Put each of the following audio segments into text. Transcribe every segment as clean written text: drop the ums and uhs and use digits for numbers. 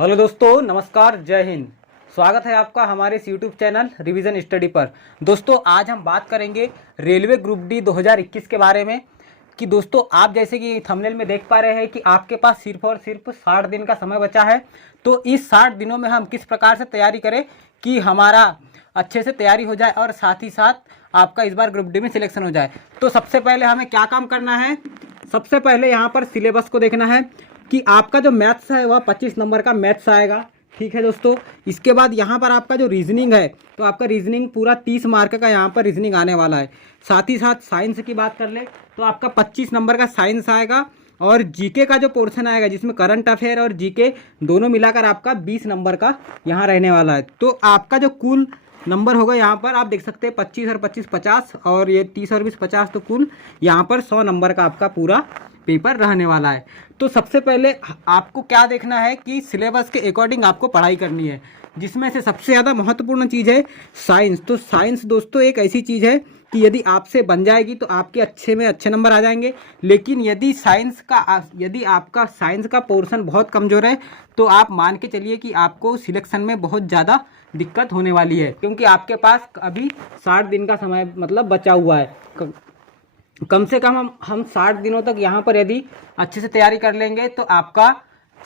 Hello दोस्तों, नमस्कार, जय हिंद। स्वागत है आपका हमारे इस यूट्यूब चैनल रिवीजन स्टडी पर। दोस्तों, आज हम बात करेंगे रेलवे ग्रुप डी 2021 के बारे में। कि दोस्तों, आप जैसे कि थंबनेल में देख पा रहे हैं कि आपके पास सिर्फ और सिर्फ 60 दिन का समय बचा है। तो इस 60 दिनों में हम किस प्रकार से तैयारी करें कि हमारा अच्छे से तैयारी हो जाए और साथ ही साथ आपका इस बार ग्रुप डी में सिलेक्शन हो जाए। तो सबसे पहले हमें क्या काम करना है? सबसे पहले यहाँ पर सिलेबस को देखना है कि आपका जो मैथ्स है वह 25 नंबर का मैथ्स आएगा। ठीक है दोस्तों। इसके बाद यहाँ पर आपका जो रीजनिंग है तो आपका रीजनिंग पूरा 30 मार्क का यहाँ पर रीजनिंग आने वाला है। साथ ही साथ साइंस की बात कर ले तो आपका 25 नंबर का साइंस आएगा और जीके का जो पोर्शन आएगा जिसमें करंट अफेयर और जीके दोनों मिलाकर आपका 20 नंबर का यहाँ रहने वाला है। तो आपका जो कुल नंबर होगा यहाँ पर आप देख सकते हैं 25 और 25 50 और ये 30 और 20 50, तो कुल यहाँ पर 100 नंबर का आपका पूरा पेपर रहने वाला है। तो सबसे पहले आपको क्या देखना है कि सिलेबस के अकॉर्डिंग आपको पढ़ाई करनी है, जिसमें से सबसे ज़्यादा महत्वपूर्ण चीज़ है साइंस। तो साइंस दोस्तों एक ऐसी चीज़ है कि यदि आपसे बन जाएगी तो आपके अच्छे में अच्छे नंबर आ जाएंगे। लेकिन यदि आपका साइंस का पोर्शन बहुत कमज़ोर है तो आप मान के चलिए कि आपको सिलेक्शन में बहुत ज़्यादा दिक्कत होने वाली है, क्योंकि आपके पास अभी 60 दिन का समय मतलब बचा हुआ है। कम से कम हम 60 दिनों तक यहाँ पर यदि अच्छे से तैयारी कर लेंगे तो आपका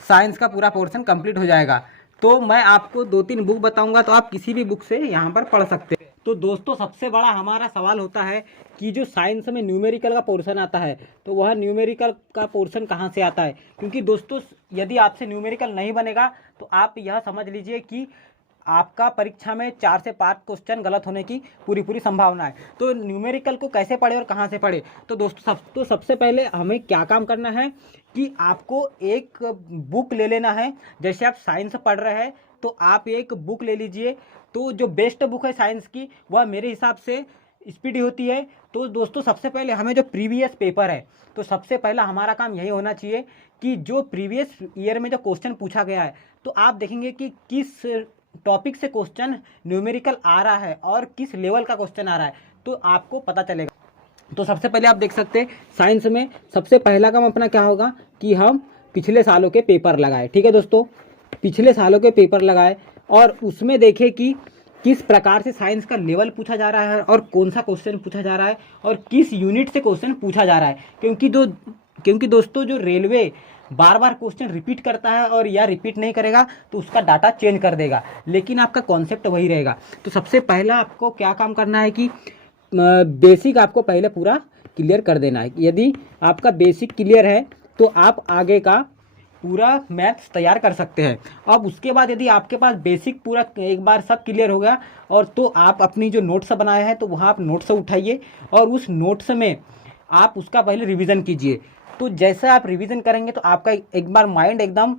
साइंस का पूरा पोर्शन कंप्लीट हो जाएगा। तो मैं आपको 2-3 बुक बताऊंगा, तो आप किसी भी बुक से यहाँ पर पढ़ सकते हैं। तो दोस्तों, सबसे बड़ा हमारा सवाल होता है कि जो साइंस में न्यूमेरिकल का पोर्शन आता है तो वह न्यूमेरिकल का पोर्शन कहाँ से आता है। क्योंकि दोस्तों, यदि आपसे न्यूमेरिकल नहीं बनेगा तो आप यह समझ लीजिए कि आपका परीक्षा में 4 से 5 क्वेश्चन गलत होने की पूरी संभावना है। तो न्यूमेरिकल को कैसे पढ़े और कहाँ से पढ़े? तो दोस्तों सबसे पहले हमें क्या काम करना है कि आपको एक बुक ले लेना है। जैसे आप साइंस पढ़ रहे हैं तो आप एक बुक ले लीजिए। तो जो बेस्ट बुक है साइंस की वह मेरे हिसाब से स्पीडी होती है। तो दोस्तों, सबसे पहले हमें जो प्रीवियस पेपर है तो सबसे पहला हमारा काम यही होना चाहिए कि जो प्रीवियस ईयर में जो क्वेश्चन पूछा गया है तो आप देखेंगे कि किस टॉपिक से क्वेश्चन न्यूमेरिकल आ रहा है और किस लेवल का क्वेश्चन आ रहा है, तो आपको पता चलेगा। तो सबसे पहले आप देख सकते हैं साइंस में सबसे पहला काम अपना क्या होगा कि हम पिछले सालों के पेपर लगाए। ठीक है दोस्तों, पिछले सालों के पेपर लगाए और उसमें देखें कि किस प्रकार से साइंस का लेवल पूछा जा रहा है और कौन सा क्वेश्चन पूछा जा रहा है और किस यूनिट से क्वेश्चन पूछा जा रहा है। क्योंकि दोस्तों जो रेलवे बार बार क्वेश्चन रिपीट करता है और या रिपीट नहीं करेगा तो उसका डाटा चेंज कर देगा, लेकिन आपका कॉन्सेप्ट वही रहेगा। तो सबसे पहला आपको क्या काम करना है कि बेसिक आपको पहले पूरा क्लियर कर देना है। यदि आपका बेसिक क्लियर है तो आप आगे का पूरा मैथ्स तैयार कर सकते हैं। अब उसके बाद यदि आपके पास बेसिक पूरा एक बार सब क्लियर हो गया और तो आप अपनी जो नोट्स बनाए हैं तो वहाँ आप नोट्स उठाइए और उस नोट्स में आप उसका पहले रिवीजन कीजिए। तो जैसे आप रिवीजन करेंगे तो आपका एक बार माइंड एकदम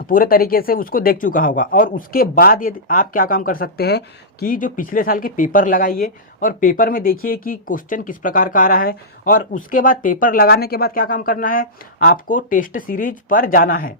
पूरे तरीके से उसको देख चुका होगा। और उसके बाद यदि आप क्या काम कर सकते हैं कि जो पिछले साल के पेपर लगाइए और पेपर में देखिए कि क्वेश्चन किस प्रकार का आ रहा है। और उसके बाद पेपर लगाने के बाद क्या काम करना है, आपको टेस्ट सीरीज पर जाना है।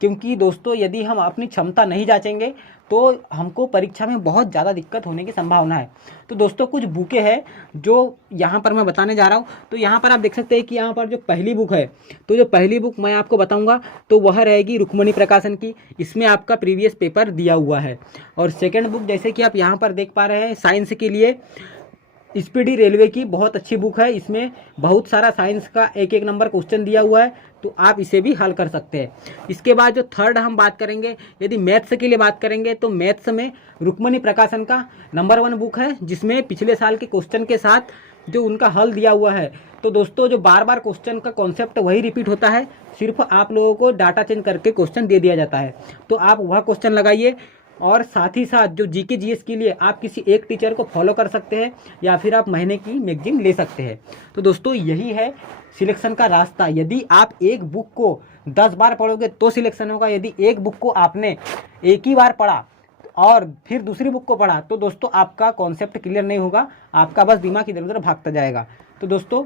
क्योंकि दोस्तों यदि हम अपनी क्षमता नहीं जांचेंगे तो हमको परीक्षा में बहुत ज़्यादा दिक्कत होने की संभावना है। तो दोस्तों कुछ बुकें हैं जो यहाँ पर मैं बताने जा रहा हूँ। तो यहाँ पर आप देख सकते हैं कि यहाँ पर जो पहली बुक है तो जो पहली बुक मैं आपको बताऊँगा तो वह रहेगी रुक्मणी प्रकाशन की। इसमें आपका प्रीवियस पेपर दिया हुआ है। और सेकेंड बुक जैसे कि आप यहाँ पर देख पा रहे हैं साइंस के लिए स्पीडी रेलवे की बहुत अच्छी बुक है। इसमें बहुत सारा साइंस का एक नंबर क्वेश्चन दिया हुआ है, तो आप इसे भी हल कर सकते हैं। इसके बाद जो थर्ड हम बात करेंगे, यदि मैथ्स के लिए बात करेंगे तो मैथ्स में रुक्मणी प्रकाशन का नंबर 1 बुक है, जिसमें पिछले साल के क्वेश्चन के साथ जो उनका हल दिया हुआ है। तो दोस्तों जो बार बार क्वेश्चन का कॉन्सेप्ट वही रिपीट होता है, सिर्फ आप लोगों को डाटा चेंज करके क्वेश्चन दे दिया जाता है। तो आप वह क्वेश्चन लगाइए। और साथ ही साथ जो जीके जीएस के लिए आप किसी एक टीचर को फॉलो कर सकते हैं या फिर आप महीने की मैगजीन ले सकते हैं। तो दोस्तों यही है सिलेक्शन का रास्ता। यदि आप एक बुक को 10 बार पढ़ोगे तो सिलेक्शन होगा। यदि एक बुक को आपने एक ही बार पढ़ा और फिर दूसरी बुक को पढ़ा तो दोस्तों आपका कॉन्सेप्ट क्लियर नहीं होगा, आपका बस दिमाग इधर उधर भागता जाएगा। तो दोस्तों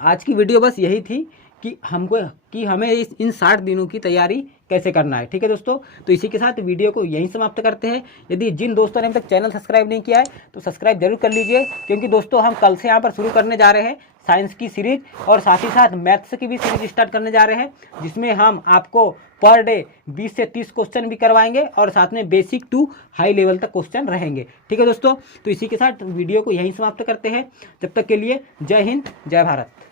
आज की वीडियो बस यही थी कि हमें इन 60 दिनों की तैयारी कैसे करना है। ठीक है दोस्तों, तो इसी के साथ वीडियो को यहीं समाप्त करते हैं। यदि जिन दोस्तों ने अभी तक चैनल सब्सक्राइब नहीं किया है तो सब्सक्राइब जरूर कर लीजिए, क्योंकि दोस्तों हम कल से यहाँ पर शुरू करने जा रहे हैं साइंस की सीरीज, और साथ ही साथ मैथ्स की भी सीरीज स्टार्ट करने जा रहे हैं, जिसमें हम आपको पर डे 20 से 30 क्वेश्चन भी करवाएंगे और साथ में बेसिक टू हाई लेवल तक क्वेश्चन रहेंगे। ठीक है दोस्तों, तो इसी के साथ वीडियो को यहीं समाप्त करते हैं। तब तक के लिए जय हिंद, जय भारत।